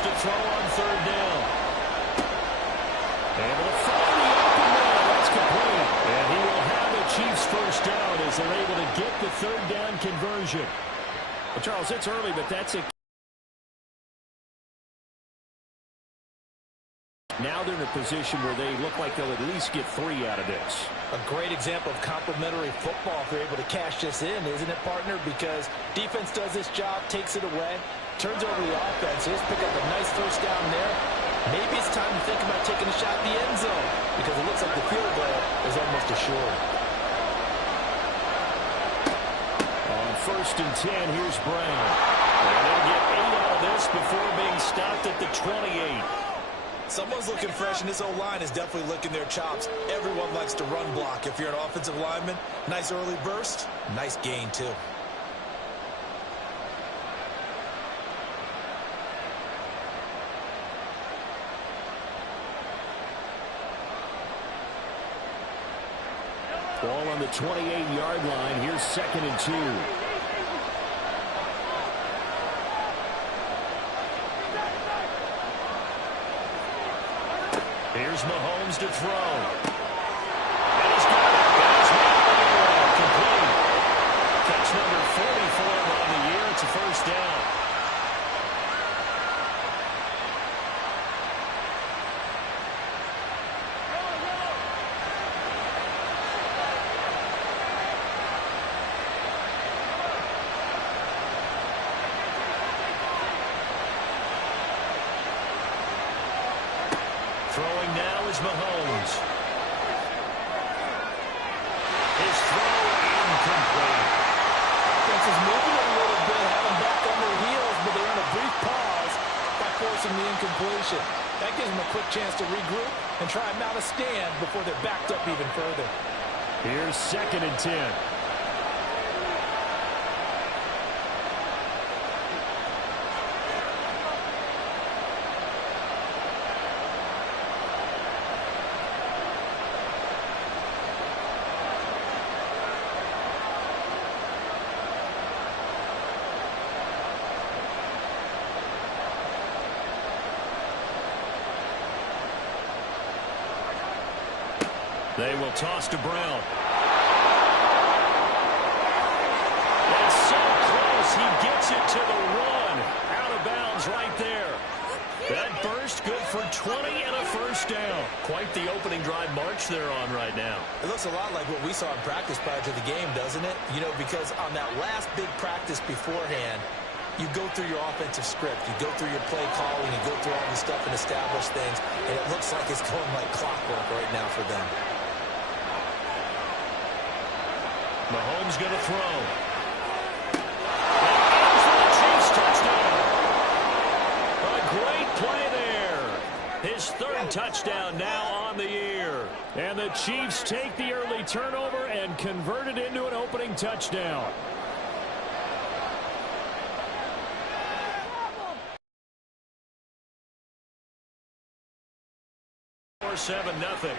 Mahomes to throw on third down. Able to find the open man. That's complete. And he will have the Chiefs first down as they're able to get the third down conversion. Well, Charles, it's early, but that's a... Now they're in a position where they look like they'll at least get 3 out of this. A great example of complementary football if they're able to cash this in, isn't it, partner? Because defense does this job, takes it away, turns over the offense. Just pick up a nice first down there. Maybe it's time to think about taking a shot at the end zone because it looks like the field goal is almost assured. On 1st and 10, here's Brown. And they'll get 8 out of this before being stopped at the 28. Someone's looking fresh, and this O-line is definitely licking their chops. Everyone likes to run block. If you're an offensive lineman, nice early burst, nice gain, too. Ball on the 28-yard line. Here's 2nd and 2. Here's Mahomes to throw. And he's got it. That's not complete. Catch number 44 on the year. It's a first down. Throwing now is Mahomes. His throw incomplete. Offense is moving a little bit, having back on their heels, but they're in a brief pause by forcing the incompletion. That gives them a quick chance to regroup and try and mount a stand before they're backed up even further. Here's 2nd and 10. They will toss to Brown. That's so close. He gets it to the 1. Out of bounds right there. That burst good for 20 and a first down. Quite the opening drive march they're on right now. It looks a lot like what we saw in practice prior to the game, doesn't it? You know, because on that last big practice beforehand, you go through your offensive script. You go through your play calling. You go through all the stuff and establish things. And it looks like it's going like clockwork right now for them. Mahomes going to throw. And for the Chiefs touchdown. A great play there. His 3rd touchdown now on the year. And the Chiefs take the early turnover and convert it into an opening touchdown. Or 7-0.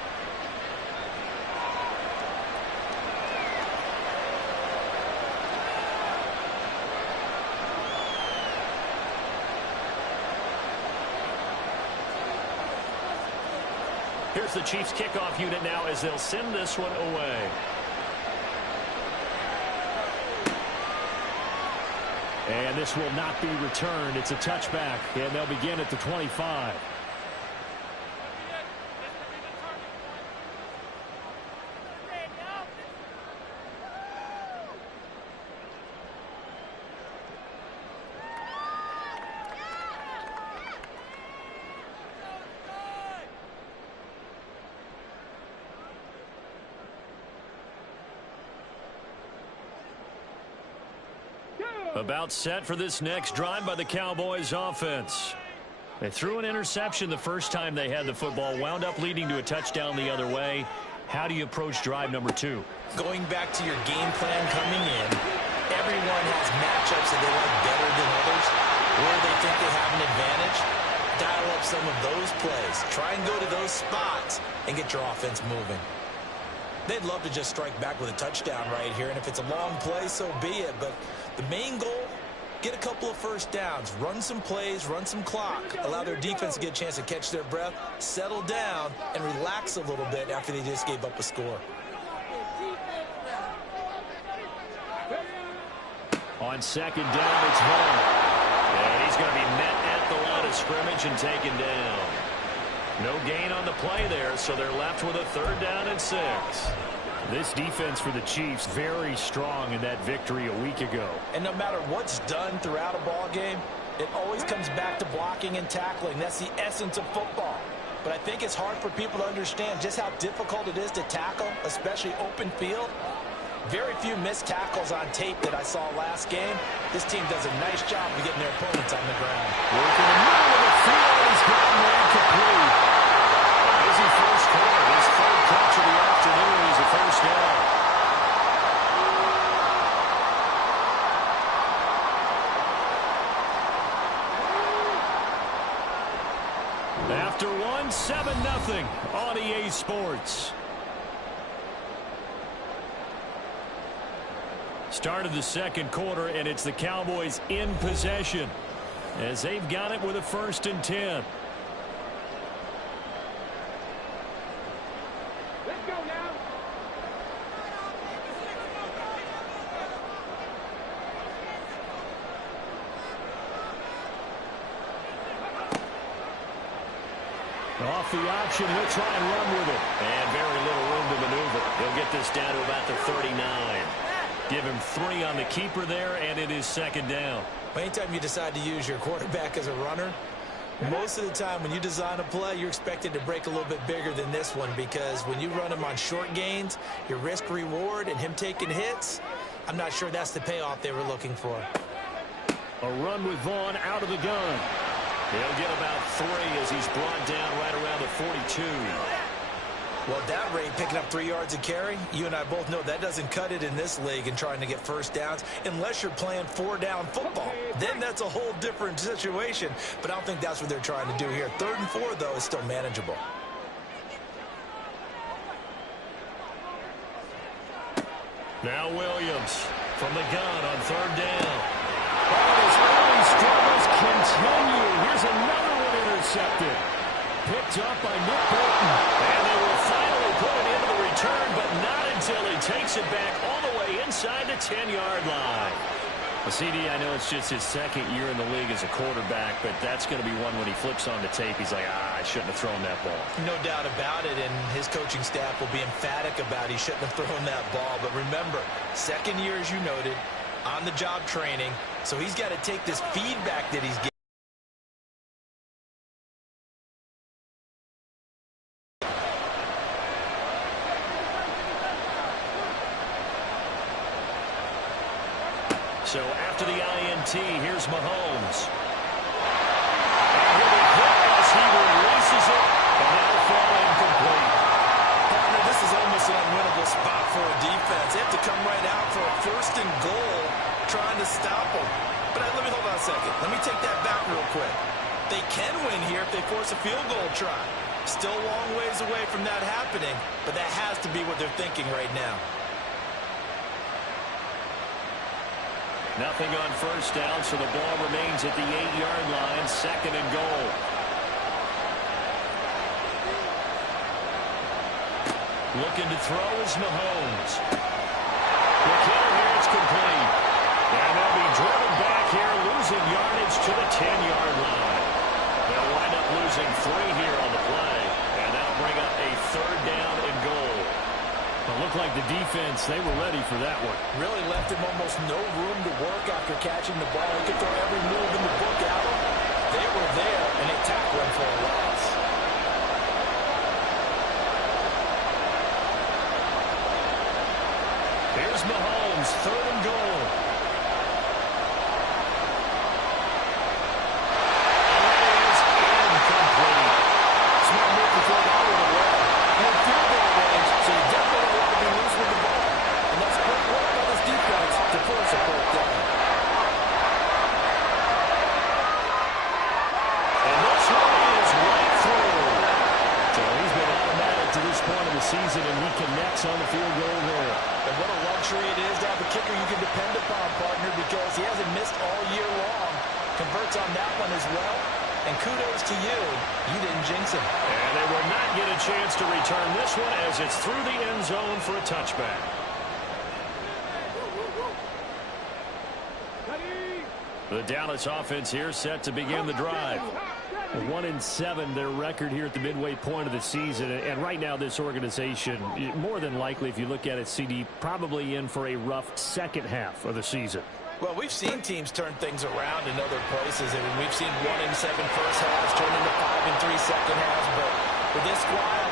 Here's the Chiefs kickoff unit now as they'll send this one away. And this will not be returned. It's a touchback, and they'll begin at the 25. About set for this next drive by the Cowboys offense. They threw an interception the first time they had the football, wound up leading to a touchdown the other way. How do you approach drive number 2? Going back to your game plan coming in, everyone has matchups that they like better than others, where they think they have an advantage. Dial up some of those plays. Try and go to those spots and get your offense moving. They'd love to just strike back with a touchdown right here, and if it's a long play, so be it. But the main goal get a couple of first downs, run some plays, run some clock, allow their defense to get a chance to catch their breath, settle down, and relax a little bit after they just gave up a score. On second down, it's Vaughn. And he's going to be met at the line of scrimmage and taken down. No gain on the play there, so they're left with a 3rd down and 6. This defense for the Chiefs very strong in that victory a week ago. And no matter what's done throughout a ball game, it always comes back to blocking and tackling. That's the essence of football. But I think it's hard for people to understand just how difficult it is to tackle, especially open field. Very few missed tackles on tape that I saw last game. This team does a nice job of getting their opponents on the ground. Working the middle of the field, he's got him incomplete. A busy first quarter. His 3rd catch of the afternoon is a first down. After one, 7-0 on EA Sports. Start of the second quarter, and it's the Cowboys in possession as they've got it with a 1st and 10. Let's go now. Off the option, he'll try and run with it. And very little room to maneuver. He'll get this down to about the 39. Give him 3 on the keeper there, and it is 2nd down. Anytime you decide to use your quarterback as a runner, most of the time when you design a play, you're expected to break a little bit bigger than this one, because when you run him on short gains, your risk-reward and him taking hits, I'm not sure that's the payoff they were looking for. A run with Vaughn out of the gun. He'll get about 3 as he's brought down right around the 42. Well, at that rate, picking up 3 yards a carry, you and I both know that doesn't cut it in this league and trying to get first downs unless you're playing 4-down football. Then that's a whole different situation, but I don't think that's what they're trying to do here. 3rd and 4, though, is still manageable. Now Williams from the gun on 3rd down. Oh, his early struggles continue. Here's another one intercepted. Picked up by Nick Bolton. And they will finally put it into the return, but not until he takes it back all the way inside the 10-yard line. Well, CD, I know it's just his 2nd year in the league as a quarterback, but that's going to be one when he flips on the tape. He's like, I shouldn't have thrown that ball. No doubt about it, and his coaching staff will be emphatic about he shouldn't have thrown that ball. But remember, 2nd year, as you noted, on-the-job training, so he's got to take this feedback that he's getting. So after the INT, here's Mahomes. And with a hit as he releases it, and that'll fall incomplete. Partner, this is almost an unwinnable spot for a defense. They have to come right out for a 1st and goal, trying to stop them. But let me hold on a second. Let me take that back real quick. They can win here if they force a field goal try. Still a long ways away from that happening, but that has to be what they're thinking right now. Nothing on 1st down, so the ball remains at the 8-yard line, 2nd and goal. Looking to throw is Mahomes. The kick here, it's complete. And they'll be driven back here, losing yardage to the 10-yard line. They'll wind up losing 3 here on the play, and that'll bring up a 3rd down and goal. It looked like the defense, they were ready for that one. Really left him almost no room to work after catching the ball. He could throw every move in the book at him. They were there, and they tackled him for a loss. Here's Mahomes, 3rd and goal. And it is incomplete. Smart move to throw that one away. And field goal range, so you definitely don't want to be loose with the ball. And that's great work by this defense to force a 4th down. And this one is right through. So he's been automatic to this point of the season, and he connects on the field goal there. And what a luxury luxury it is to have a kicker you can depend upon, partner, because he hasn't missed all year long. Converts on that one as well. And kudos to you. You didn't jinx him. And they will not get a chance to return this one as it's through the end zone for a touchback. The Dallas offense here set to begin the drive. 1-7 their record here at the midway point of the season. And right now this organization, more than likely, if you look at it, CD, probably in for a rough second half of the season. Well, we've seen teams turn things around in other places. I mean, we've seen 1-7 first halves turn into 5-3 second halves. But with this squad,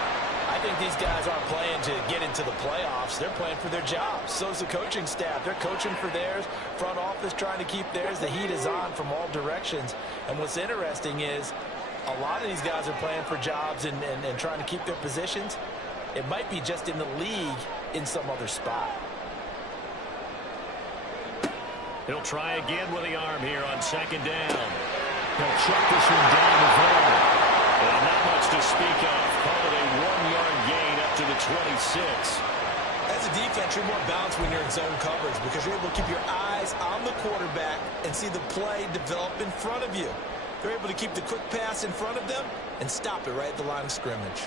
I think these guys aren't playing to get into the playoffs. They're playing for their jobs. So's the coaching staff. They're coaching for theirs. Front office trying to keep theirs. The heat is on from all directions. And what's interesting is a lot of these guys are playing for jobs and trying to keep their positions. It might be just in the league in some other spot. He'll try again with the arm here on second down. He'll check this one down the field. And not much to speak of. Call it a 1-yard gain up to the 26. As a defense, you're more balanced when you're in zone coverage because you're able to keep your eyes on the quarterback and see the play develop in front of you. They're able to keep the quick pass in front of them and stop it right at the line of scrimmage.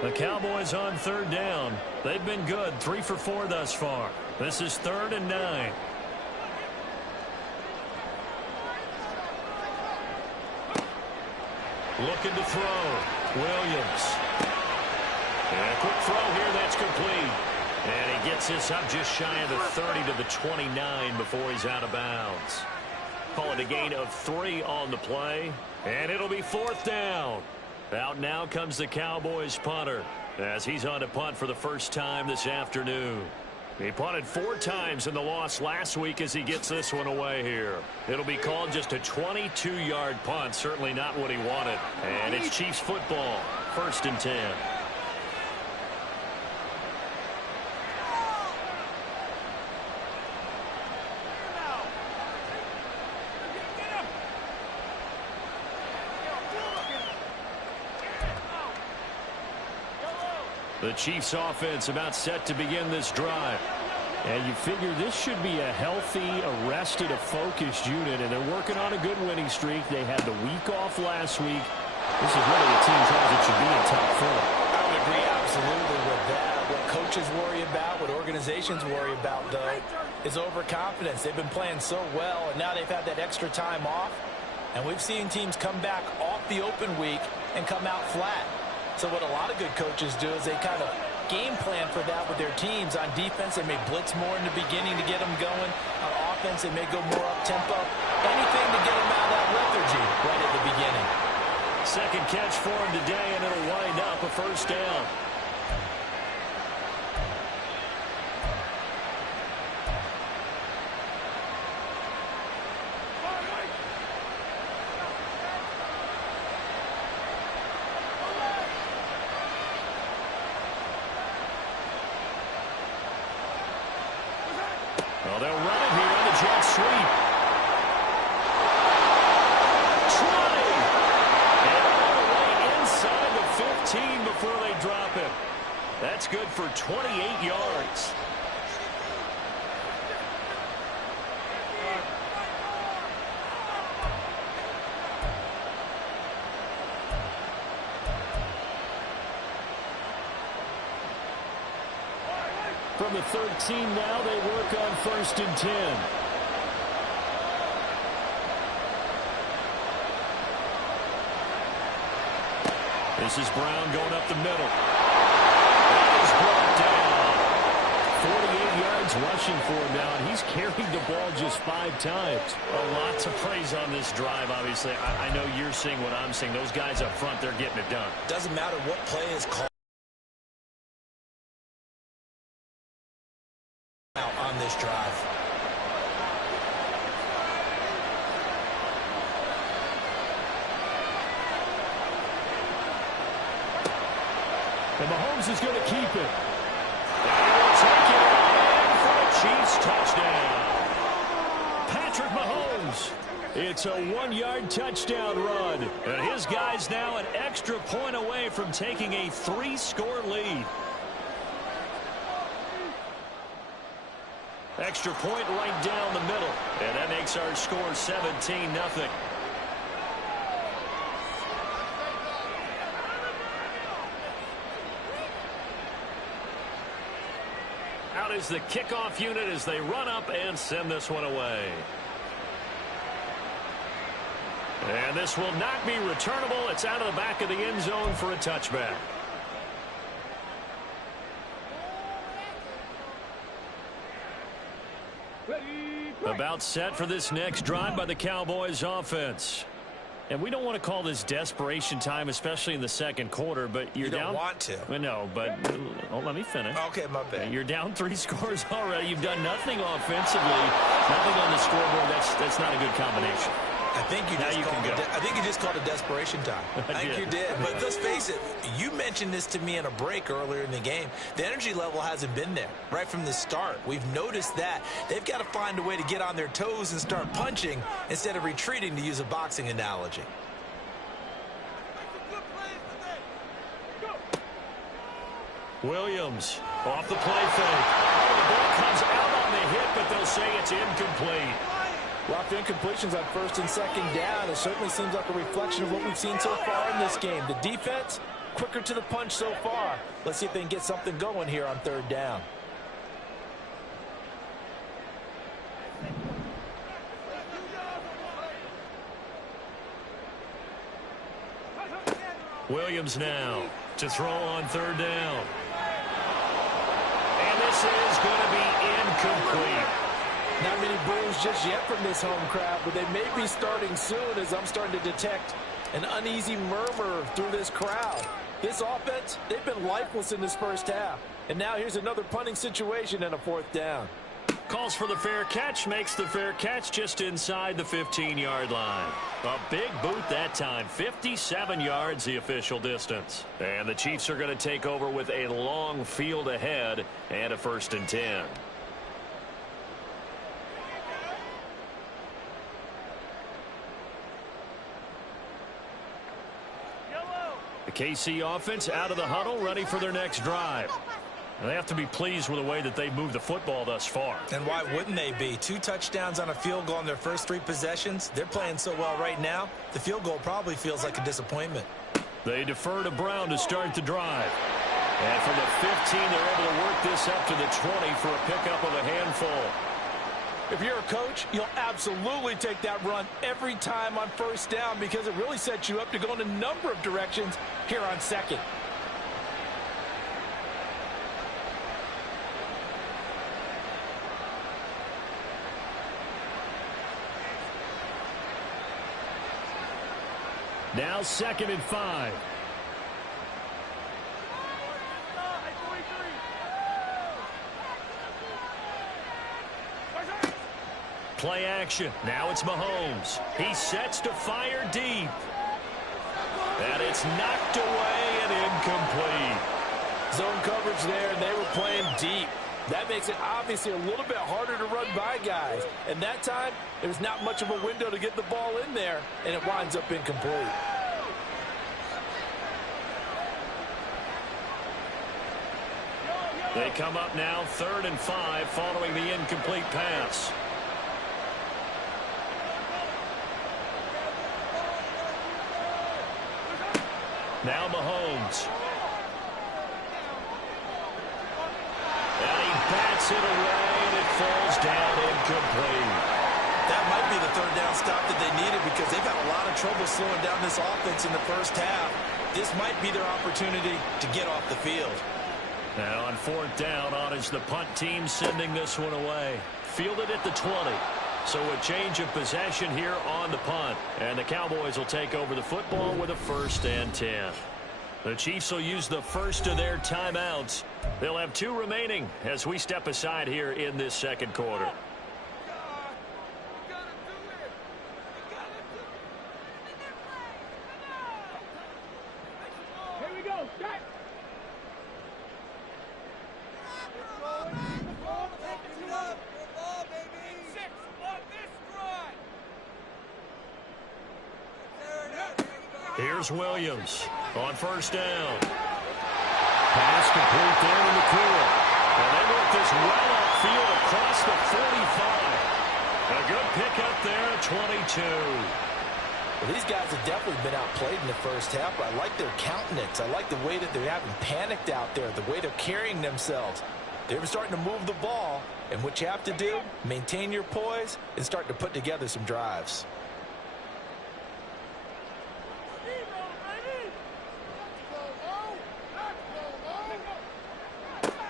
The Cowboys on third down. They've been good, 3 for 4 thus far. This is 3rd and 9. Looking to throw. Williams. And a quick throw here that's complete. And he gets this up just shy of the 30 to the 29 before he's out of bounds. Call it a gain of 3 on the play. And it'll be 4th down. Out now comes the Cowboys punter as he's on to punt for the first time this afternoon. He punted 4 times in the loss last week as he gets this one away here. It'll be called just a 22-yard punt. Certainly not what he wanted. And it's Chiefs football. 1st and 10. The Chiefs offense about set to begin this drive. And you figure this should be a healthy, arrested, a focused unit. And they're working on a good winning streak. They had the week off last week. This is really a team tries it should be in top 4. I would agree absolutely with that. What coaches worry about, what organizations worry about, though, is overconfidence. They've been playing so well, and now they've had that extra time off. And we've seen teams come back off the open week and come out flat. So what a lot of good coaches do is they kind of game plan for that with their teams. On defense, they may blitz more in the beginning to get them going. On offense, they may go more up-tempo. Anything to get them out of that lethargy right at the beginning. Second catch for him today, and it'll wind up a 1st down. Well, they'll run it here on the jet sweep. 20. And all the way inside the 15 before they drop him. That's good for 28 yards. From the 13 now, they work on 1st and 10. This is Brown going up the middle. That is brought down. 48 yards rushing for him now, and he's carried the ball just 5 times. Lots of praise on this drive, obviously. I know you're seeing what I'm seeing. Those guys up front, they're getting it done. Doesn't matter what play is called on this drive. And Mahomes is going to keep it. And he'll take it in for a Chiefs touchdown. Patrick Mahomes. It's a 1-yard touchdown run. And his guy's now an extra point away from taking a 3-score lead. Extra point right down the middle. And that makes our score 17-0. Out is the kickoff unit as they run up and send this one away. And this will not be returnable. It's out of the back of the end zone for a touchback. About set for this next drive by the Cowboys offense. And we don't want to call this desperation time, especially in the second quarter, but you're down. You don't want to. Well, no, but let me finish. Okay, my bad. You're down 3 scores already. You've done nothing offensively, nothing on the scoreboard. That's not a good combination. I think you just called it desperation time. I think you did. But let's face it, you mentioned this to me in a break earlier in the game. The energy level hasn't been there right from the start. We've noticed that. They've got to find a way to get on their toes and start punching instead of retreating, to use a boxing analogy. Williams off the play fake. Oh, the ball comes out on the hit, but they'll say it's incomplete. Rough incompletions on first and second down. It certainly seems like a reflection of what we've seen so far in this game. The defense, quicker to the punch so far. Let's see if they can get something going here on third down. Williams now to throw on third down. And this is going to be incomplete. Not many boos just yet from this home crowd, but they may be starting soon, as I'm starting to detect an uneasy murmur through this crowd. This offense, they've been lifeless in this first half. And now here's another punting situation and a fourth down. Calls for the fair catch, makes the fair catch just inside the 15-yard line. A big boot that time, 57 yards the official distance. And the Chiefs are going to take over with a long field ahead and a 1st and 10. The KC offense out of the huddle, ready for their next drive. And they have to be pleased with the way that they've moved the football thus far. And why wouldn't they be? 2 touchdowns on a field goal in their first 3 possessions. They're playing so well right now, the field goal probably feels like a disappointment. They defer to Brown to start the drive. And from the 15, they're able to work this up to the 20 for a pickup of a handful. If you're a coach, you'll absolutely take that run every time on first down, because it really sets you up to go in a number of directions here on second. Now 2nd and 5. Play action. Now it's Mahomes. He sets to fire deep. And it's knocked away and incomplete. Zone coverage there, and they were playing deep. That makes it obviously a little bit harder to run by guys. And that time, there's not much of a window to get the ball in there, and it winds up incomplete. They come up now 3rd and 5 following the incomplete pass. Now Mahomes. And he bats it away, and it falls down incomplete. That might be the 3rd down stop that they needed, because they've had a lot of trouble slowing down this offense in the first half. This might be their opportunity to get off the field. Now on 4th down, on is the punt team sending this one away. Fielded at the 20. So a change of possession here on the punt. And the Cowboys will take over the football with a 1st and 10. The Chiefs will use the first of their timeouts. They'll have 2 remaining as we step aside here in this second quarter. Here's Williams on 1st down. Pass complete there in the clear. And they work this well upfield across the 40. 22. Well, these guys have definitely been outplayed in the first half, but I like their countenance. I like the way that they're having panicked out there, the way they're carrying themselves. They're starting to move the ball, and what you have to do, maintain your poise and start to put together some drives.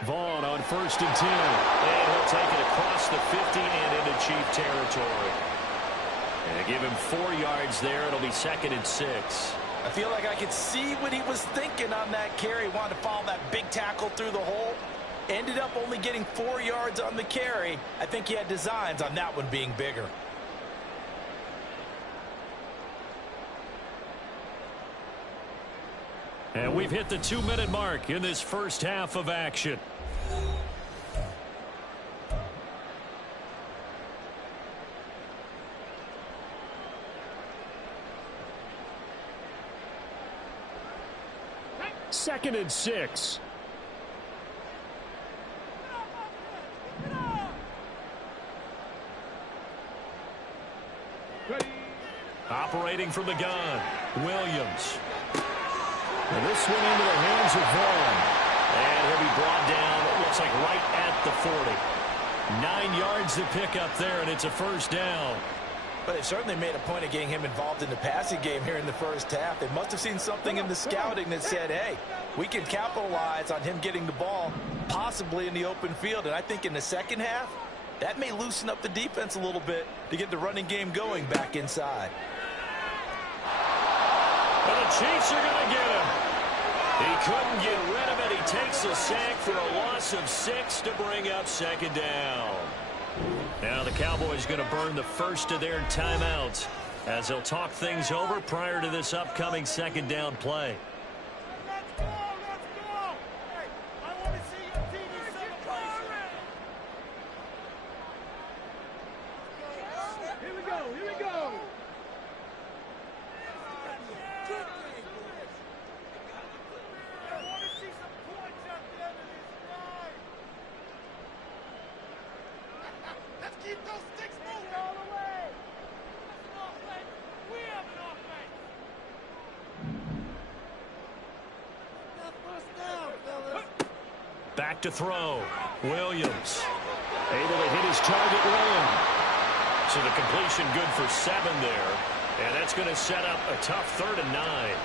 Vaughn on 1st and 10. And he'll take it across the 50 and into Chief territory. And give him 4 yards there. It'll be 2nd and 6. I feel like I could see what he was thinking on that carry. He wanted to follow that big tackle through the hole. Ended up only getting 4 yards on the carry. I think he had designs on that one being bigger. And we've hit the 2-minute mark in this first half of action. Second and 6. Operating from the gun, Williams. And this one into the hands of Vaughn. And he'll be brought down, it looks like right at the 40. 9 yards to pick up there, and it's a first down. But they certainly made a point of getting him involved in the passing game here in the first half. They must have seen something in the scouting that said, hey, we can capitalize on him getting the ball, possibly in the open field. And I think in the second half, that may loosen up the defense a little bit to get the running game going back inside. And the Chiefs are going to get him. He couldn't get rid of it. He takes a sack for a loss of 6 to bring up 2nd down. Now the Cowboys going to burn the first of their timeouts as they'll talk things over prior to this upcoming 2nd down play. Back to throw. Williams able to hit his target Williams. So the completion good for 7 there. And that's going to set up a tough 3rd and 9.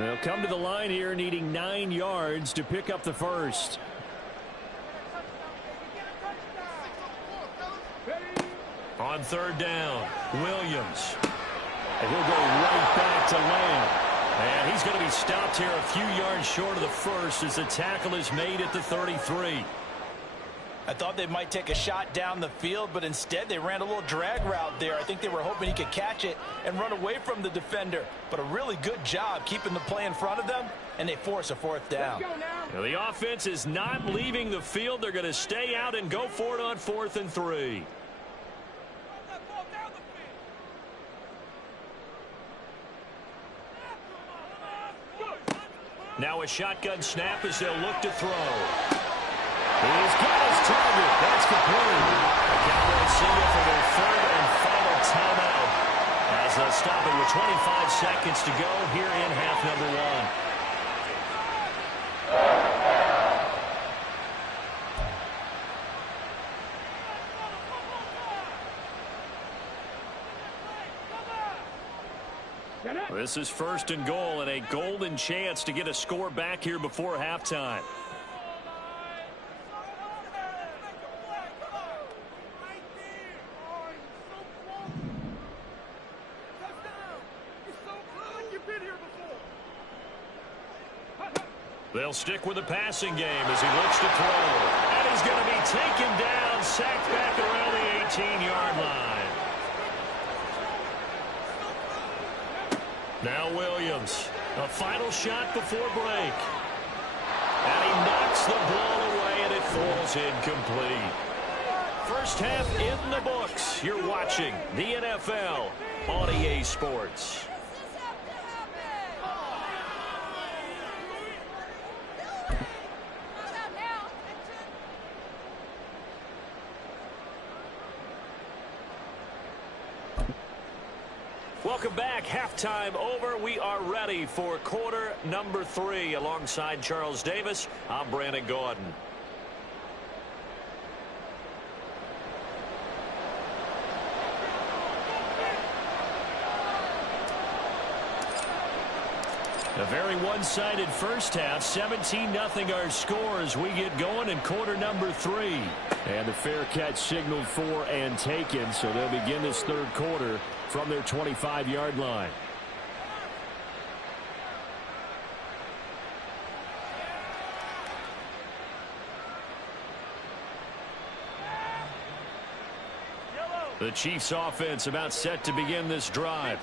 They'll come to the line here needing 9 yards to pick up the first. On 3rd down, Williams. And he'll go right back to Lamb. And he's going to be stopped here a few yards short of the first as the tackle is made at the 33. I thought they might take a shot down the field, but instead they ran a little drag route there. I think they were hoping he could catch it and run away from the defender. But a really good job keeping the play in front of them, and they force a 4th down. Now the offense is not leaving the field. They're going to stay out and go for it on 4th and 3. Now a shotgun snap as they'll look to throw. He's got his target. That's complete. The Cowboys single for their 3rd and final timeout as they'll stop it with 25 seconds to go here in half number 1. This is 1st and goal and a golden chance to get a score back here before halftime. They'll stick with the passing game as he looks to throw. And he's going to be taken down, sacked back around the 18-yard line. Now Williams, a final shot before break. And he knocks the ball away, and it falls incomplete. first half in the books. You're watching the NFL on EA Sports. Welcome back. Halftime over. We are ready for quarter number 3. Alongside Charles Davis, I'm Brandon Gotw. A very one-sided first half. 17-0 our score as we get going in quarter number 3. And the fair catch signaled for and taken, so they'll begin this third quarter from their 25-yard line. The Chiefs offense about set to begin this drive.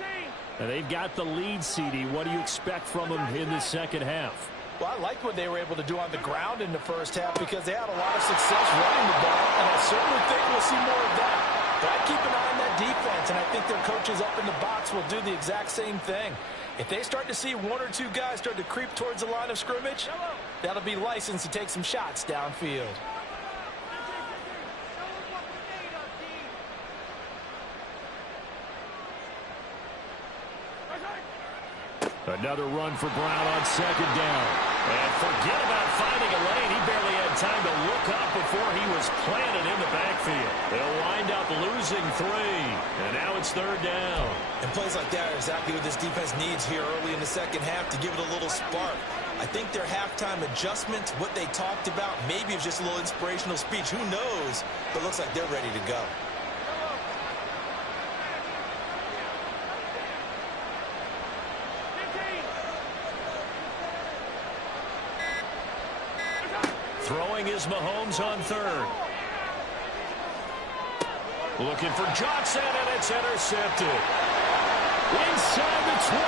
And they've got the lead, CD. What do you expect from them in the second half? Well, I liked what they were able to do on the ground in the first half because they had a lot of success running the ball, and I certainly think we'll see more of that. But I keep an eye on that defense, and I think their coaches up in the box will do the exact same thing. If they start to see one or two guys start to creep towards the line of scrimmage, that'll be licensed to take some shots downfield. Another run for Brown on second down. And forget about finding a lane. He barely had time to look up before he was planted in the backfield. They'll wind up losing 3. And now it's third down. And plays like that are exactly what this defense needs here early in the second half to give it a little spark. I think their halftime adjustment, what they talked about, maybe it was just a little inspirational speech. Who knows? But it looks like they're ready to go. Throwing is Mahomes on third. Looking for Johnson, and it's intercepted. Inside the 20.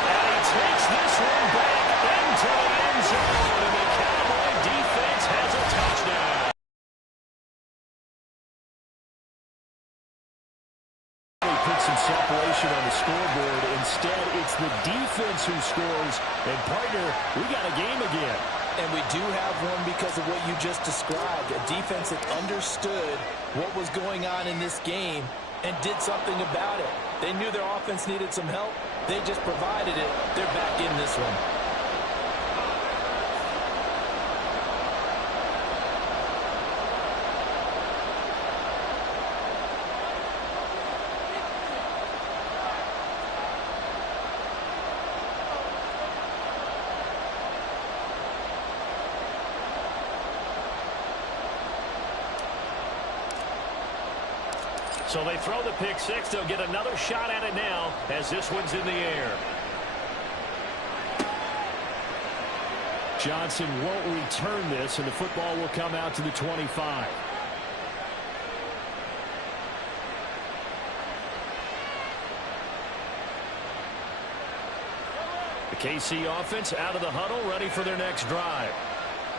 And he takes this one back into the end zone, and the Cowboy defense has a touchdown. They put some separation on the scoreboard. Instead, it's the defense who scores. And, partner, we got a game again. And we do have one because of what you just described. A defense that understood what was going on in this game and did something about it. They knew their offense needed some help. They just provided it. They're back in this one. So they throw the pick six. They'll get another shot at it now as this one's in the air. Johnson won't return this, and the football will come out to the 25. The KC offense out of the huddle, ready for their next drive.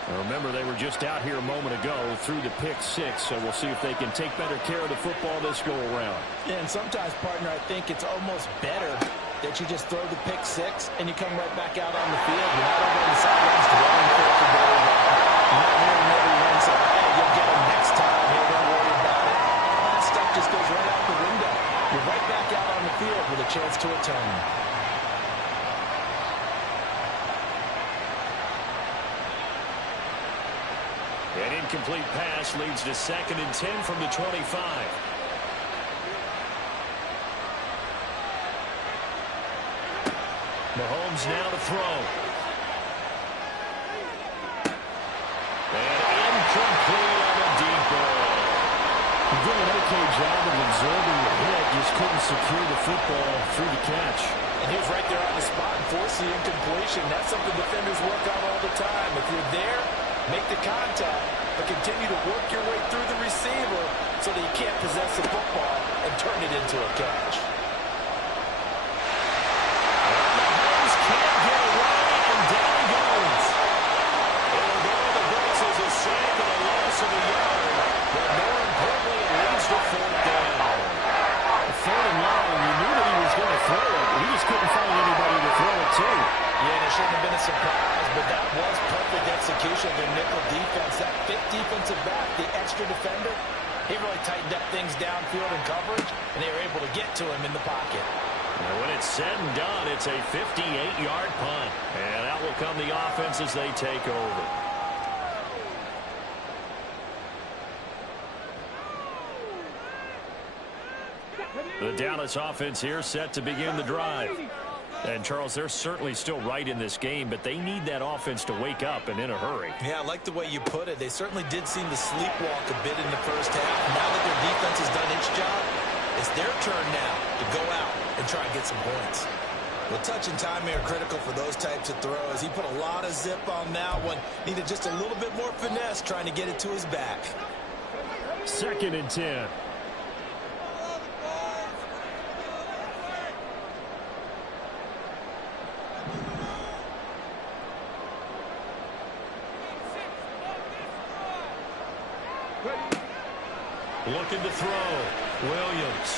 Now remember, they were just out here a moment ago through the pick six, so we'll see if they can take better care of the football this go-around. Yeah, and sometimes, partner, I think it's almost better that you just throw the pick six and you come right back out on the field. You're not over on the sidelines dwelling for it to go around. You're not hearing everyone say, hey, you'll get them next time. Hey, don't worry about it. All that stuff just goes right out the window. You're right back out on the field with a chance to return. An incomplete pass leads to 2nd and 10 from the 25. Mahomes now to throw. And incomplete on the deep ball. He did an okay job of absorbing the hit, just couldn't secure the football through the catch. And he was right there on the spot and forced the incompletion. That's something defenders work on all the time. If you're there, make the contact, but continue to work your way through the receiver so that you can't possess the football and turn it into a catch. Mahomes can't get away, and down he goes. It'll go to the books as a sack and a loss of a yard. But execution of their nickel defense. That fifth defensive back, the extra defender, he really tightened up things downfield in coverage, and they were able to get to him in the pocket. And when it's said and done, it's a 58-yard punt. And out will come the offense as they take over. The Dallas offense here set to begin the drive. And, Charles, they're certainly still right in this game, but they need that offense to wake up and in a hurry. Yeah, I like the way you put it. They certainly did seem to sleepwalk a bit in the first half. Now that their defense has done its job, it's their turn now to go out and try and get some points. Well, touch and timing are critical for those types of throws. He put a lot of zip on that one. Needed just a little bit more finesse trying to get it to his back. 2nd and 10. Looking to throw. Williams.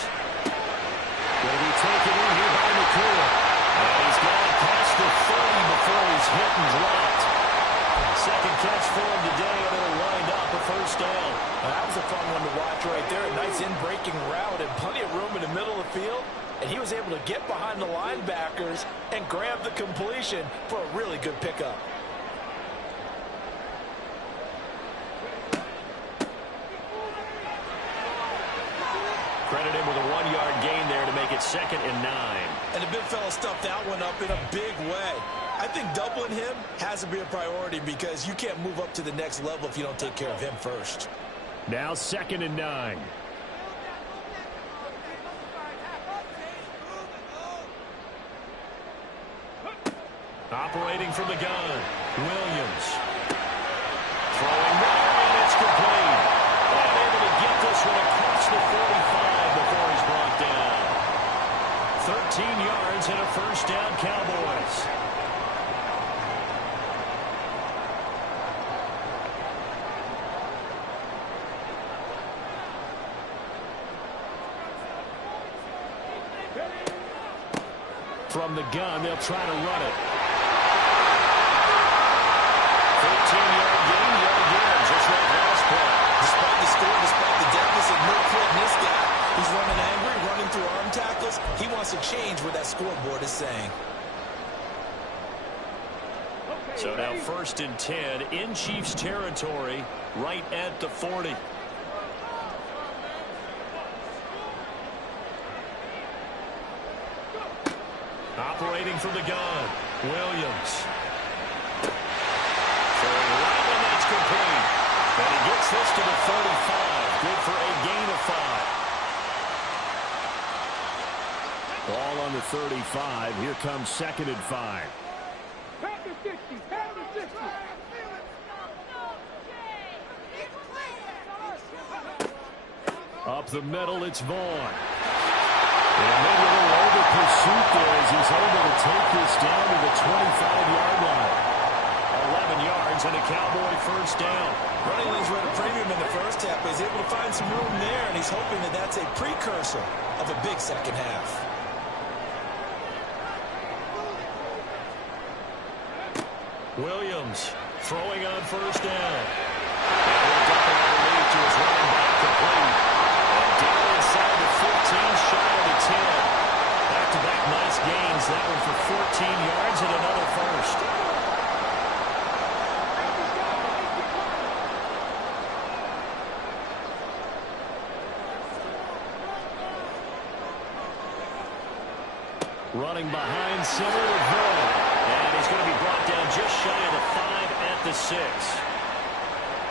Going to be taken in here by McCool. And he's gone past the 30 before he's hit and dropped. Second catch for him today, and it'll wind up a first down. That was a fun one to watch right there. A nice in-breaking route and plenty of room in the middle of the field. And he was able to get behind the linebackers and grab the completion for a really good pickup. Credit him with a 1-yard gain there to make it 2nd and 9. And the big fella stuffed that one up in a big way. I think doubling him has to be a priority because you can't move up to the next level if you don't take care of him first. Now 2nd and 9. Operating from the gun, Williams. Throwing there, and it's complete. And able to get this one across the 45 before he's brought down. 13 yards and a first down, Cowboys. From the gun, they'll try to run it. 13-yard gain yet again, just like last play. Despite the score, despite the deficit, no quitting this guy. He's running angry, running through arm tackles. He wants to change what that scoreboard is saying. So now 1st and 10 in Chiefs territory, right at the 40. Operating from the gun, Williams. Throwing right, and that's complete. And he gets this to the 35. Good for a gain of 5. Ball on the 35. Here comes 2nd and 5. Up the middle, it's Vaughn. And maybe a little over pursuit there as he's able to take this down to the 25-yard line. 11 yards and a Cowboy first down. Running lanes were at a premium in the first half, but he's able to find some room there, and he's hoping that that's a precursor of a big second half. Williams throwing on first down. And dumping underneath to his running back complete. And down inside the 15, shy of the 10. Back-to-back nice gains. That one for 14 yards and another first. Running behind center with Vaughn. And he's going to be brought down just shy of the 5 at the 6.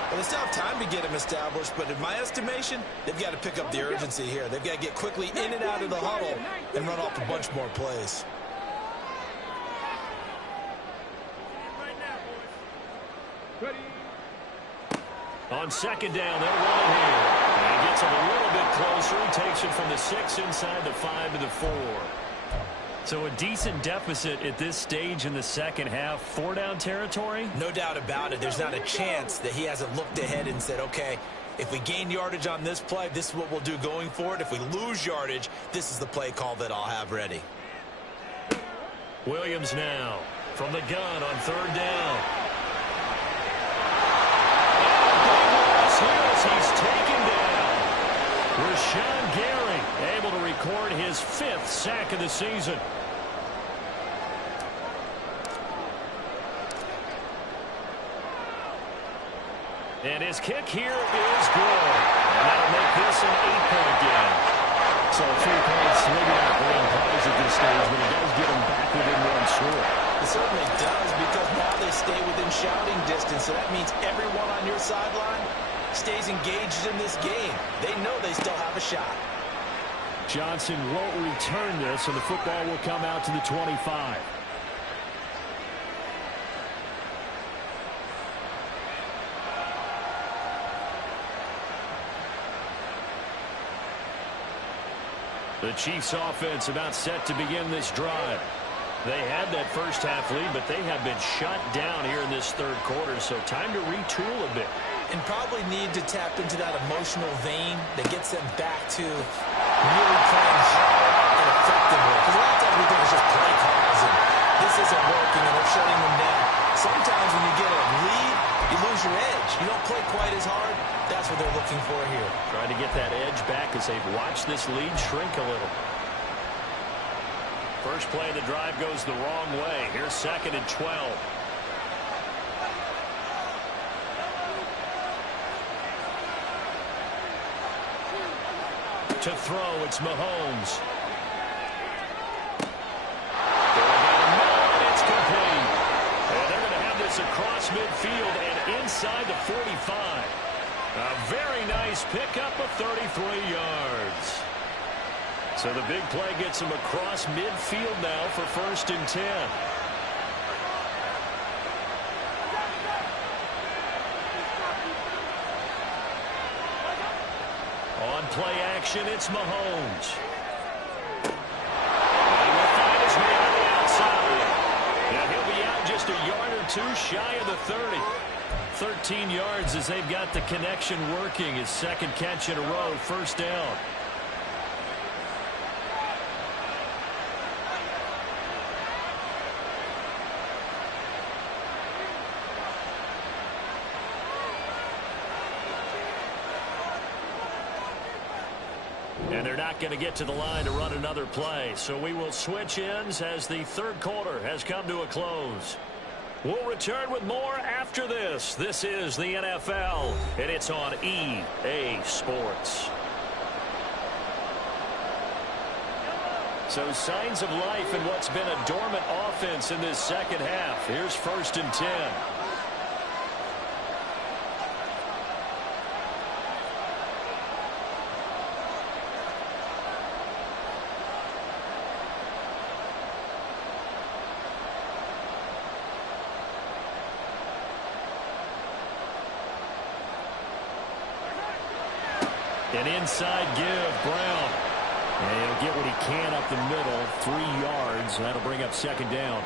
Well, they still have time to get him established, but in my estimation, they've got to pick up the urgency here. They've got to get quickly in and out of the huddle and run off a bunch more plays. On 2nd down, they'll run it here. And he gets it a little bit closer. He takes it from the 6 inside the 5 to the 4. So a decent deficit at this stage in the second half. 4-down territory? No doubt about it. There's not a chance that he hasn't looked ahead and said, okay, if we gain yardage on this play, this is what we'll do going forward. If we lose yardage, this is the play call that I'll have ready. Williams now from the gun on 3rd down. his 5th sack of the season. And his kick here is good. And that'll make this an 8-point game. So 3 points, maybe not grand prize at this stage, but it does get them back within one score. It certainly does, because now they stay within shouting distance. So that means everyone on your sideline stays engaged in this game. They know they still have a shot. Johnson won't return this, and the football will come out to the 25. The Chiefs offense about set to begin this drive. They had that first half lead, but they have been shut down here in this third quarter, so time to retool a bit. And probably need to tap into that emotional vein that gets them back to really playing hard and effectively. Because a lot of times we think it's just play calls and this isn't working and we're shutting them down. Sometimes when you get a lead, you lose your edge. You don't play quite as hard. That's what they're looking for here. Trying to get that edge back as they've watched this lead shrink a little. First play of the drive goes the wrong way. Here's 2nd and 12. To throw, it's Mahomes. It's complete. And they're going to have this across midfield and inside the 45. A very nice pickup of 33 yards. So the big play gets him across midfield now for 1st and 10. On play action, it's Mahomes. And he'll find his way on the outside. And he'll be out just a yard or 2 shy of the 30. 13 yards as they've got the connection working. His 2nd catch in a row, 1st down. And they're not going to get to the line to run another play. So we will switch ends as the third quarter has come to a close. We'll return with more after this. This is the NFL, and it's on EA Sports. So signs of life in what's been a dormant offense in this second half. Here's 1st and 10. An inside give, Brown. And he'll get what he can up the middle, 3 yards. That'll bring up 2nd down.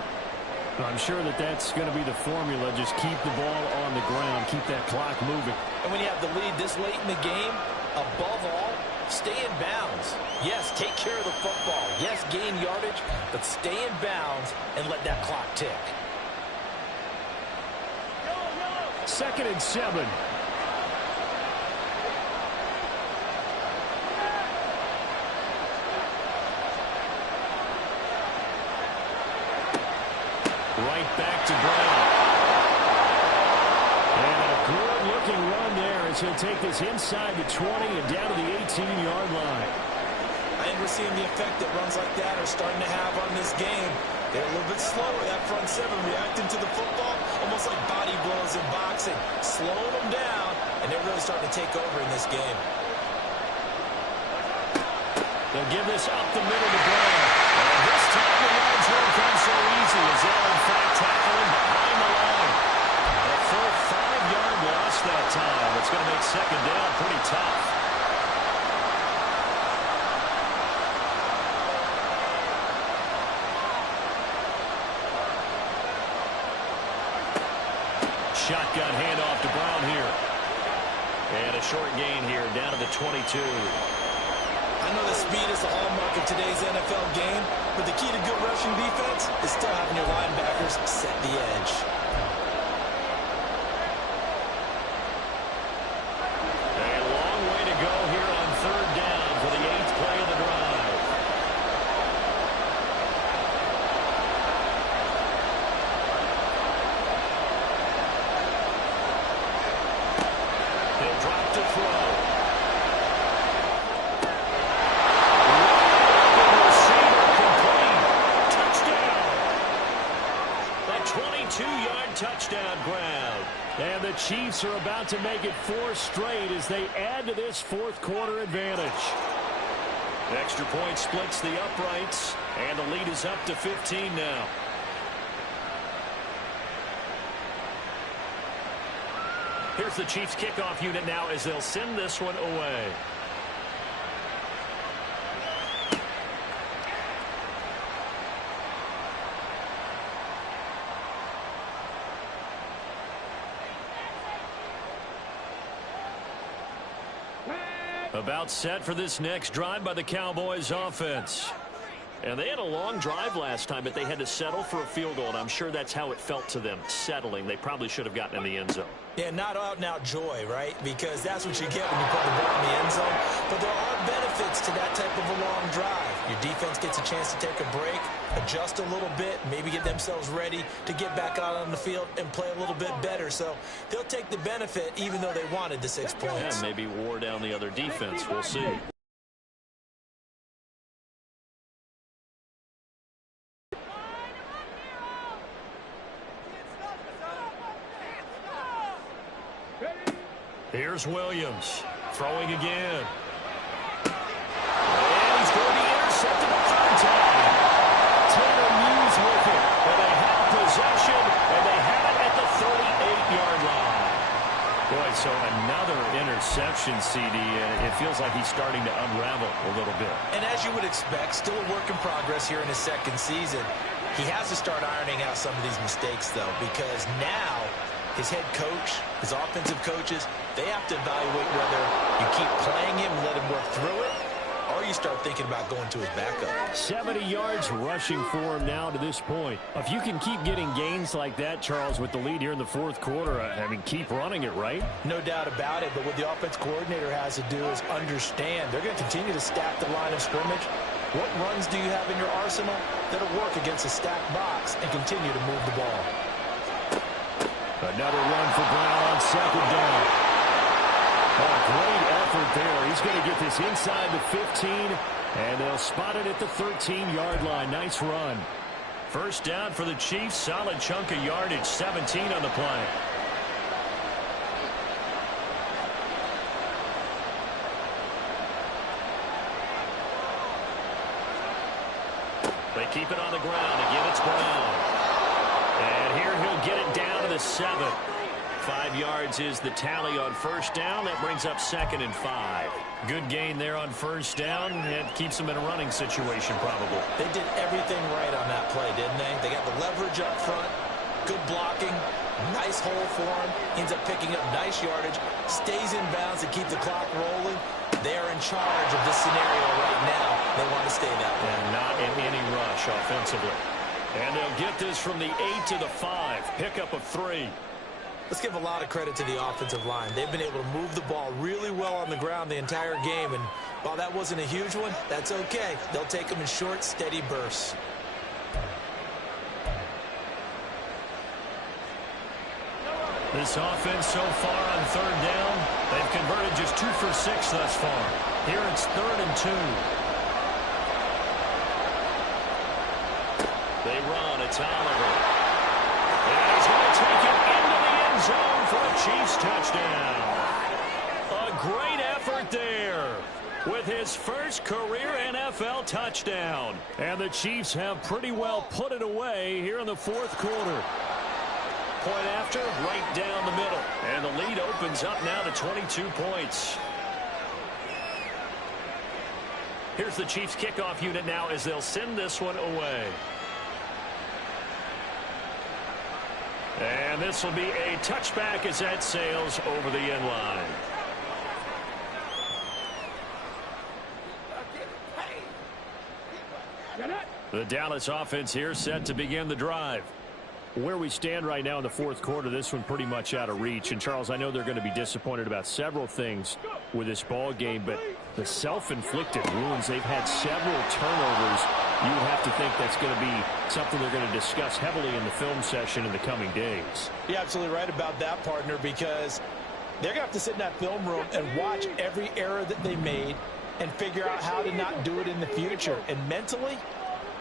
I'm sure that that's going to be the formula. Just keep the ball on the ground, keep that clock moving. And when you have the lead this late in the game, above all, stay in bounds. Yes, take care of the football. Yes, gain yardage, but stay in bounds and let that clock tick. 2nd and 7. Right back to Brown. And a good-looking run there as he'll take this inside the 20 and down to the 18-yard line. I think we're seeing the effect that runs like that are starting to have on this game. They're a little bit slower, that front 7, reacting to the football, almost like body blows in boxing, slowing them down, and they're really starting to take over in this game. They'll give this up the middle to Brown. And this time the yards won't come so easy as they'll, in fact, tackle him behind the line. A full 5-yard loss that time. It's going to make 2nd down pretty tough. Shotgun handoff to Brown here. And a short gain here down to the 22. I know that speed is the hallmark of today's NFL game, but the key to good rushing defense is still having your linebackers set the edge. A long way to go here on 3rd down for the 8th play of the drive. drop to throw. Touchdown. A 22-yard touchdown grab. And the Chiefs are about to make it 4 straight as they add to this fourth quarter advantage. Extra point splits the uprights, and the lead is up to 15 now. Here's the Chiefs kickoff unit now as they'll send this one away. About set for this next drive by the Cowboys offense. And they had a long drive last time, but they had to settle for a field goal, and I'm sure that's how it felt to them, settling. They probably should have gotten in the end zone. Yeah, not out-and-out joy, right? Because that's what you get when you put the ball in the end zone. But there are benefits to that type of a long drive. Your defense gets a chance to take a break, adjust a little bit, maybe get themselves ready to get back out on the field and play a little bit better. So they'll take the benefit even though they wanted the 6 points. Yeah, maybe wore down the other defense. We'll see. Here's Williams throwing again. And he's going to be intercepted a third time. Taylor Muse with it. And they have possession, and they have it at the 38-yard line. Boy, so another interception, CD, and it feels like he's starting to unravel a little bit. And as you would expect, still a work in progress here in his second season. He has to start ironing out some of these mistakes, though, because now his head coach, his offensive coaches, they have to evaluate whether you keep playing him and let him work through it, or you start thinking about going to his backup. 70 yards rushing for him now to this point. If you can keep getting gains like that, Charles, with the lead here in the fourth quarter, I mean, keep running it, right? No doubt about it, but what the offense coordinator has to do is understand they're going to continue to stack the line of scrimmage. What runs do you have in your arsenal that'll work against a stacked box and continue to move the ball? Another run for Brown on second down. Oh, great effort there. He's going to get this inside the 15, and they'll spot it at the 13-yard line. Nice run. First down for the Chiefs. Solid chunk of yardage. 17 on the play. They keep it on the ground. Again, it's Brown. And here he'll get it down to the 7. 5 yards is the tally on first down. That brings up 2nd and 5. Good gain there on first down. It keeps them in a running situation, probably. They did everything right on that play, didn't they? They got the leverage up front, good blocking, nice hole for him. Ends up picking up nice yardage, stays in bounds to keep the clock rolling. They're in charge of this scenario right now. They want to stay that way. And not in any rush offensively. And they'll get this from the 8 to the 5. Pickup of 3. Let's give a lot of credit to the offensive line. They've been able to move the ball really well on the ground the entire game. And while that wasn't a huge one, that's okay. They'll take them in short, steady bursts. This offense so far on third down, they've converted just 2 for 6 thus far. Here it's 3rd and 2. They run. It's Oliver. And he's going to take it into the end zone for a Chiefs touchdown. A great effort there with his first career NFL touchdown. And the Chiefs have pretty well put it away here in the fourth quarter. Point after, right down the middle. And the lead opens up now to 22 points. Here's the Chiefs kickoff unit now as they'll send this one away. And this will be a touchback as that sails over the end line. The Dallas offense here set to begin the drive. Where we stand right now in the fourth quarter, this one pretty much out of reach. And, Charles, I know they're going to be disappointed about several things with this ball game, but the self-inflicted wounds, they've had several turnovers. You would have to think that's going to be something they're going to discuss heavily in the film session in the coming days. You're absolutely right about that, partner, because They're going to have to sit in that film room and watch every error that they made and figure out how to not do it in the future. And mentally,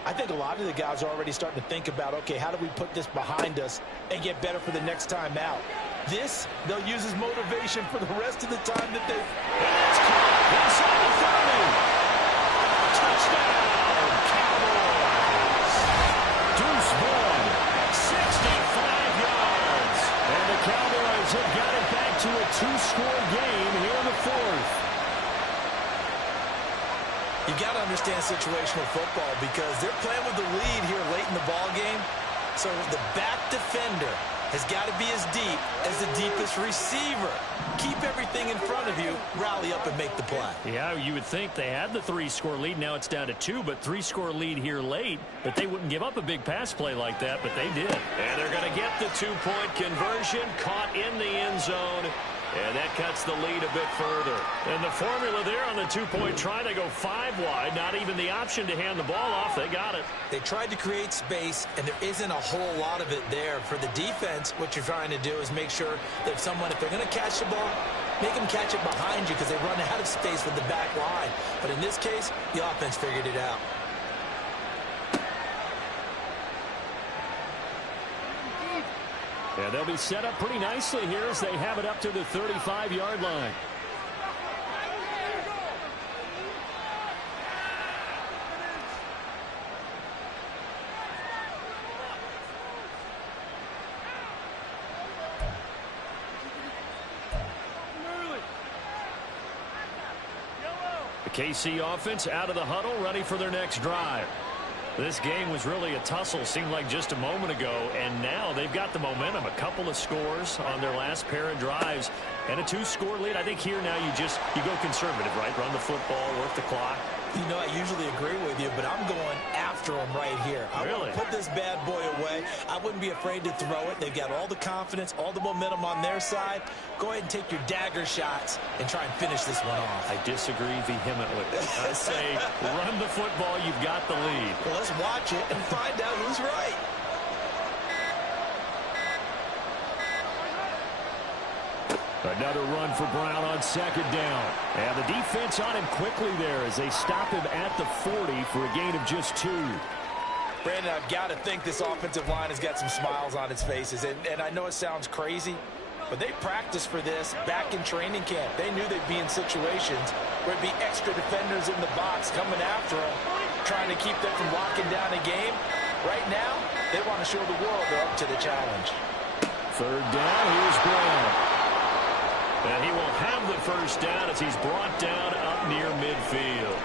I think a lot of the guys are already starting to think about, okay, how do we put this behind us and get better for the next time out? This, they'll use as motivation for the rest of the time that they... It's caught inside the 30. Touchdown, Cowboys. Deuce Vaughn, 65 yards. And the Cowboys have got it back to a two-score game here in the fourth. You got to understand situational football because they're playing with the lead here late in the ball game. So the back defender has got to be as deep as the deepest receiver. Keep everything in front of you, rally up and make the play. Yeah, you would think they had the three-score lead. Now it's down to two, but three-score lead here late. But they wouldn't give up a big pass play like that, but they did. And they're going to get the two-point conversion, caught in the end zone. And that cuts the lead a bit further. And the formula there on the two-point try, they go 5 wide. Not even the option to hand the ball off. They got it. They tried to create space, and there isn't a whole lot of it there. For the defense, what you're trying to do is make sure that someone, if they're going to catch the ball, make them catch it behind you because they run out of space with the back line. But in this case, the offense figured it out. Yeah, they'll be set up pretty nicely here as they have it up to the 35-yard line. The KC offense out of the huddle, ready for their next drive. This game was really a tussle, seemed like just a moment ago, and now they've got the momentum. A couple of scores on their last pair of drives and a two-score lead. I think here now you go conservative, right? Run the football, work the clock. You know, I usually agree with you, but I'm going after them right here. I want to put this bad boy away. I wouldn't be afraid to throw it. They've got all the confidence, all the momentum on their side. Go ahead and take your dagger shots and try and finish this one off. I disagree vehemently. I say run the football. You've got the lead. Well, let's watch it and find out who's right. Another run for Brown on second down. And the defense on him quickly there as they stop him at the 40 for a gain of just 2. Brandon, I've got to think this offensive line has got some smiles on its faces. And I know it sounds crazy, but they practiced for this back in training camp. They knew they'd be in situations where it'd be extra defenders in the box coming after them, trying to keep them from locking down a game. Right now, they want to show the world they're up to the challenge. Third down, here's Brown. And he will have the first down as he's brought down up near midfield.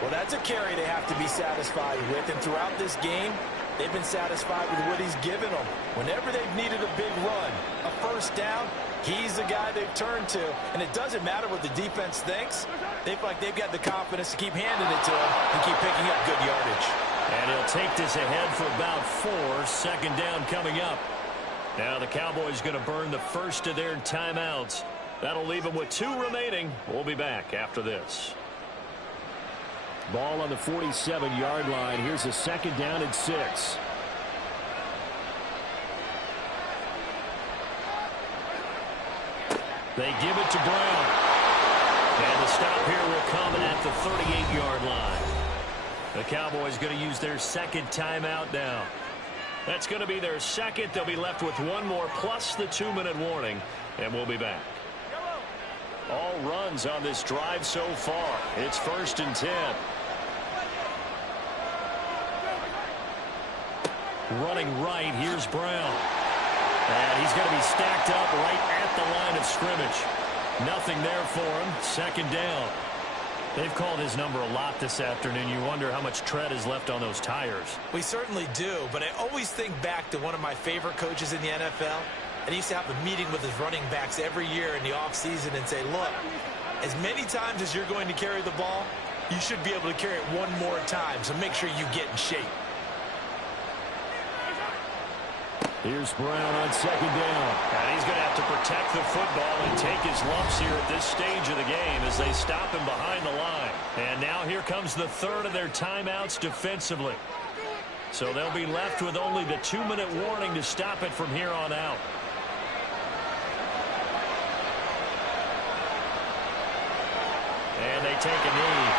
Well, that's a carry they have to be satisfied with. And throughout this game, they've been satisfied with what he's given them. Whenever they've needed a big run, a first down, he's the guy they've turned to. And it doesn't matter what the defense thinks. They feel like they've got the confidence to keep handing it to him and keep picking up good yardage. And he'll take this ahead for about 4. Second down coming up. Now the Cowboys going to burn the first of their timeouts. That'll leave them with 2 remaining. We'll be back after this. Ball on the 47-yard line. Here's a second down and 6. They give it to Brown. And the stop here will come at the 38-yard line. The Cowboys going to use their second timeout now. That's going to be their second. They'll be left with 1 more plus the 2-minute warning, and we'll be back. All runs on this drive so far. It's 1st and 10. Running right, here's Brown. And he's going to be stacked up right at the line of scrimmage. Nothing there for him. Second down. They've called his number a lot this afternoon. You wonder how much tread is left on those tires. We certainly do, but I always think back to one of my favorite coaches in the NFL. And he used to have a meeting with his running backs every year in the offseason and say, look, as many times as you're going to carry the ball, you should be able to carry it 1 more time, so make sure you get in shape. Here's Brown on second down. And he's going to have to protect the football and take his lumps here at this stage of the game as they stop him behind the line. And now here comes the 3rd of their timeouts defensively. So they'll be left with only the 2-minute warning to stop it from here on out. And they take a knee.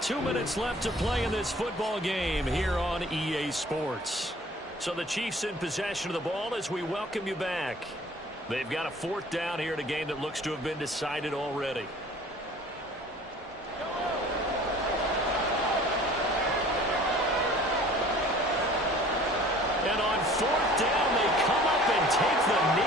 Two minutes left to play in this football game here on EA Sports. So the Chiefs in possession of the ball as we welcome you back. They've got a fourth down here in a game that looks to have been decided already. And on fourth down, they come up and take the knee.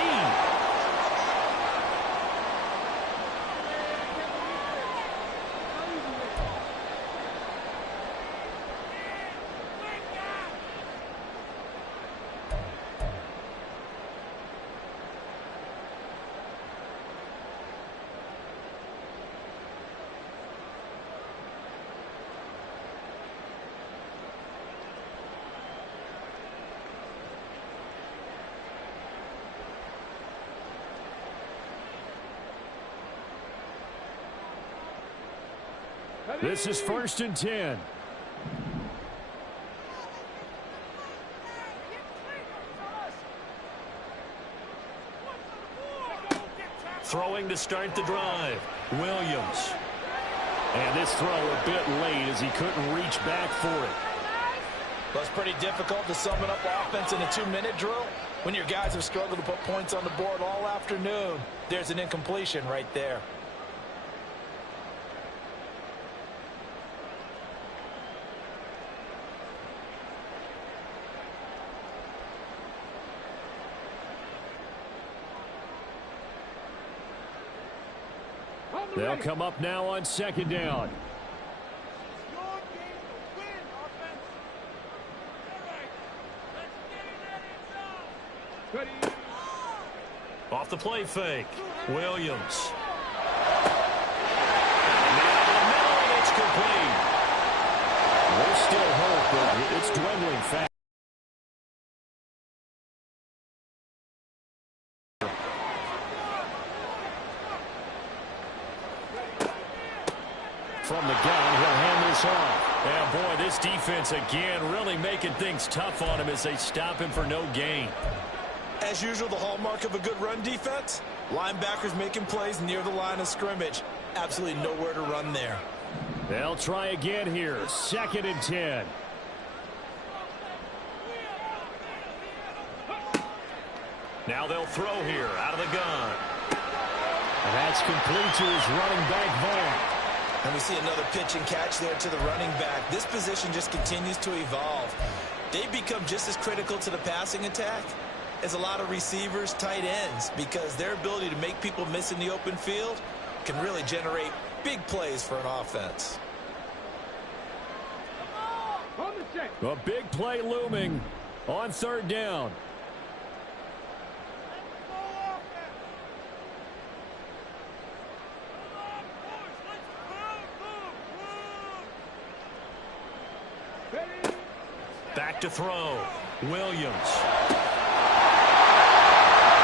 This is 1st and 10. Throwing to start the drive. Williams. And this throw a bit late as he couldn't reach back for it. Well, it's pretty difficult to sum it up offense in a 2-minute drill when your guys have struggled to put points on the board all afternoon. There's an incompletion right there. They'll come up now on 2nd down. Off the play fake. Williams. Now to the middle, and it's complete. There's still hope, but it's dwindling fast. From the gun, he'll hand this off. And boy, this defense again really making things tough on him as they stop him for no gain. As usual, the hallmark of a good run defense, linebackers making plays near the line of scrimmage. Absolutely nowhere to run there. They'll try again here. 2nd and 10. Now they'll throw here out of the gun. And that's complete to his running back, Vaughn. And we see another pitch and catch there to the running back. This position just continues to evolve. They become just as critical to the passing attack as a lot of receivers, tight ends, because their ability to make people miss in the open field can really generate big plays for an offense. A big play looming on 3rd down. Back to throw. Williams.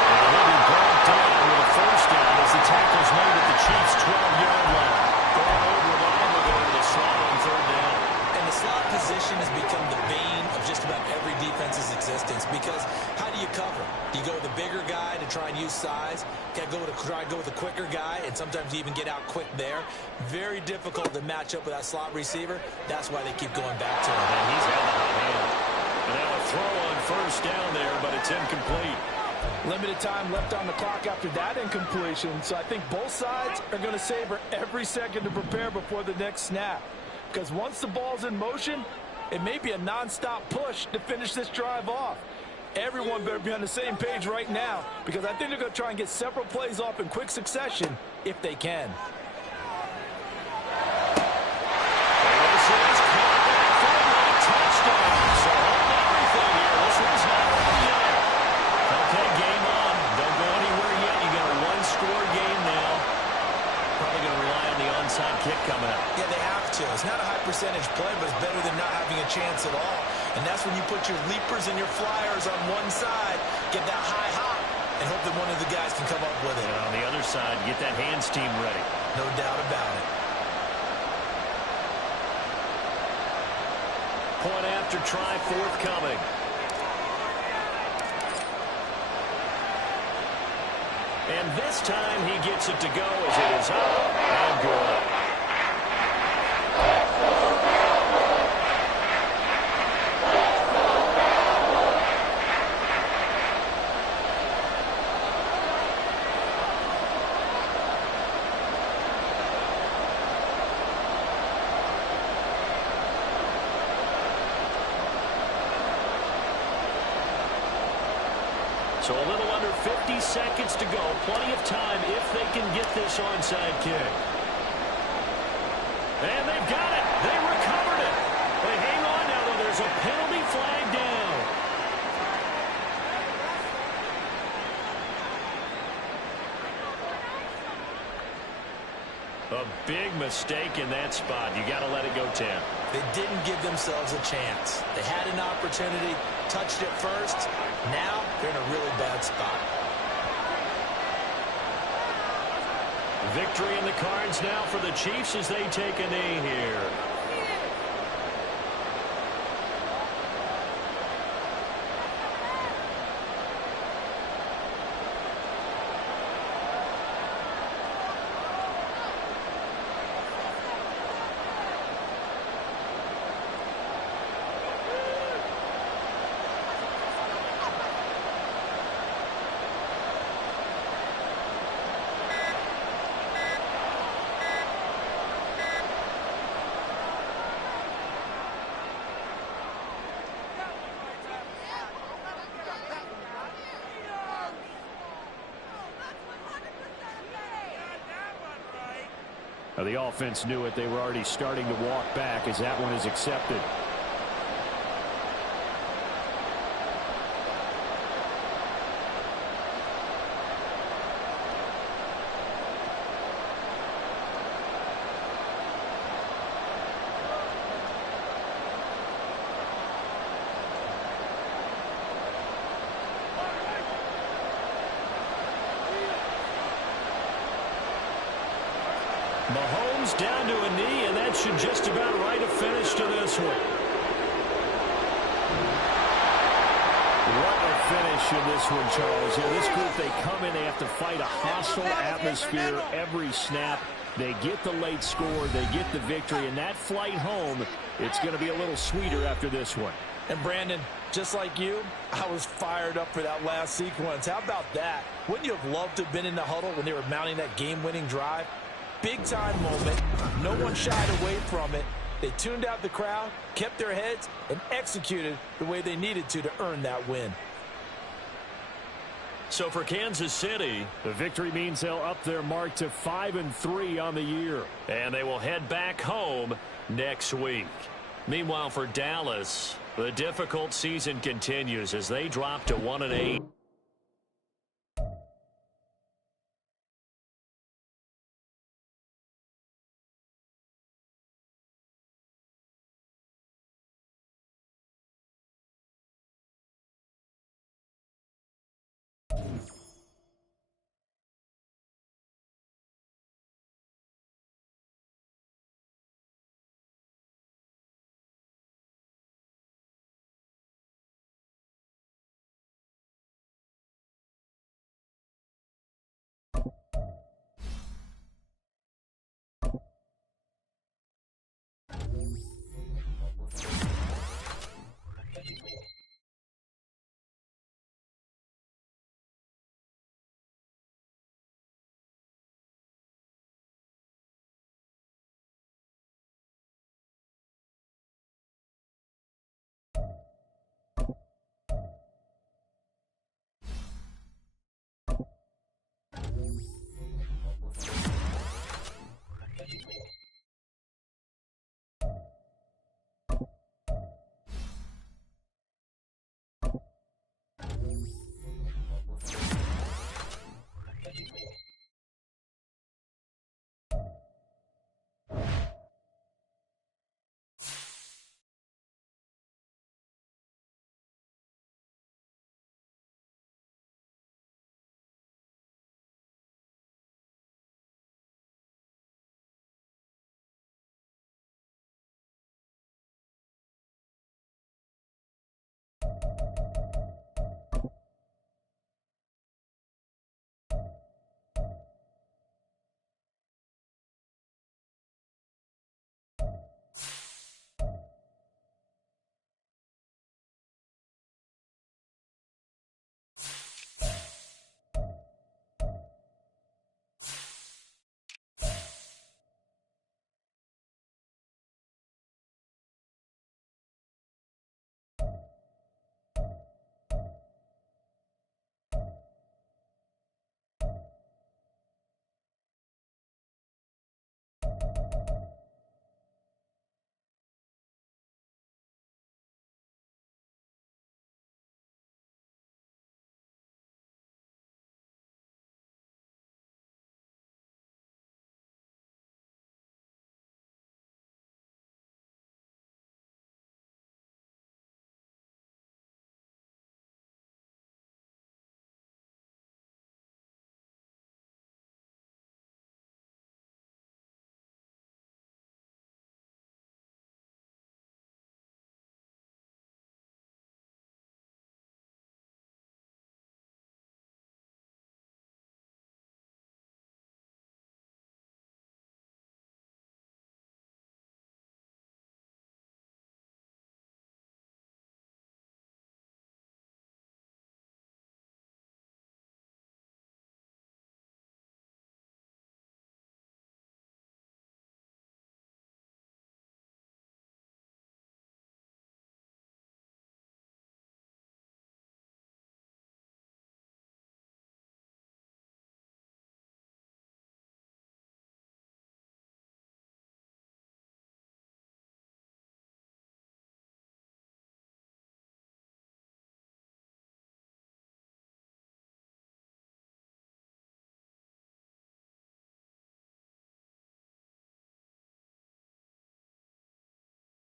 And he'll be brought down with a 1st down as the tackle's made at the Chiefs' 12-yard line. Going over long ago to the slot on 3rd down. And the slot position has become the bane of just about every defense's existence, because how do you cover? Do you go with the bigger guy to try and use size? Got to try and go with the quicker guy, and sometimes you even get out quick there. Very difficult to match up with that slot receiver. That's why they keep going back to him. And he's had the hot hand. And now a throw on 1st down there, but it's incomplete. Limited time left on the clock after that incompletion, so I think both sides are going to savor every second to prepare before the next snap. Because once the ball's in motion, it may be a nonstop push to finish this drive off. Everyone better be on the same page right now, because I think they're going to try and get several plays off in quick succession if they can. Kick coming up. Yeah, they have to. It's not a high percentage play, but it's better than not having a chance at all. And that's when you put your leapers and your flyers on one side, get that high hop, and hope that one of the guys can come up with it. And on the other side, get that hands team ready. No doubt about it. Point after try forthcoming. And this time he gets it to go as it is up and good. So a little under 50 seconds to go. Plenty of time if they can get this onside kick. And they've got it. They recovered it. They hang on now, though. There's a penalty flag down. A big mistake in that spot. You got to let it go 10. They didn't give themselves a chance. They had an opportunity, touched it first. Now they're in a really bad spot. Victory in the cards now for the Chiefs as they take a knee here. The offense knew it. They were already starting to walk back as that one is accepted. Mahomes down to a knee, and that should just about write a finish to this one. What a finish in this one, Charles. You know, this group, they come in, they have to fight a hostile atmosphere every snap. They get the late score, they get the victory, and that flight home, it's going to be a little sweeter after this one. And Brandon, just like you, I was fired up for that last sequence. How about that? Wouldn't you have loved to have been in the huddle when they were mounting that game-winning drive? Big-time moment. No one shied away from it. They tuned out the crowd, kept their heads, and executed the way they needed to earn that win. So for Kansas City, the victory means they'll up their mark to 5-3 on the year. And they will head back home next week. Meanwhile, for Dallas, the difficult season continues as they drop to 1-8.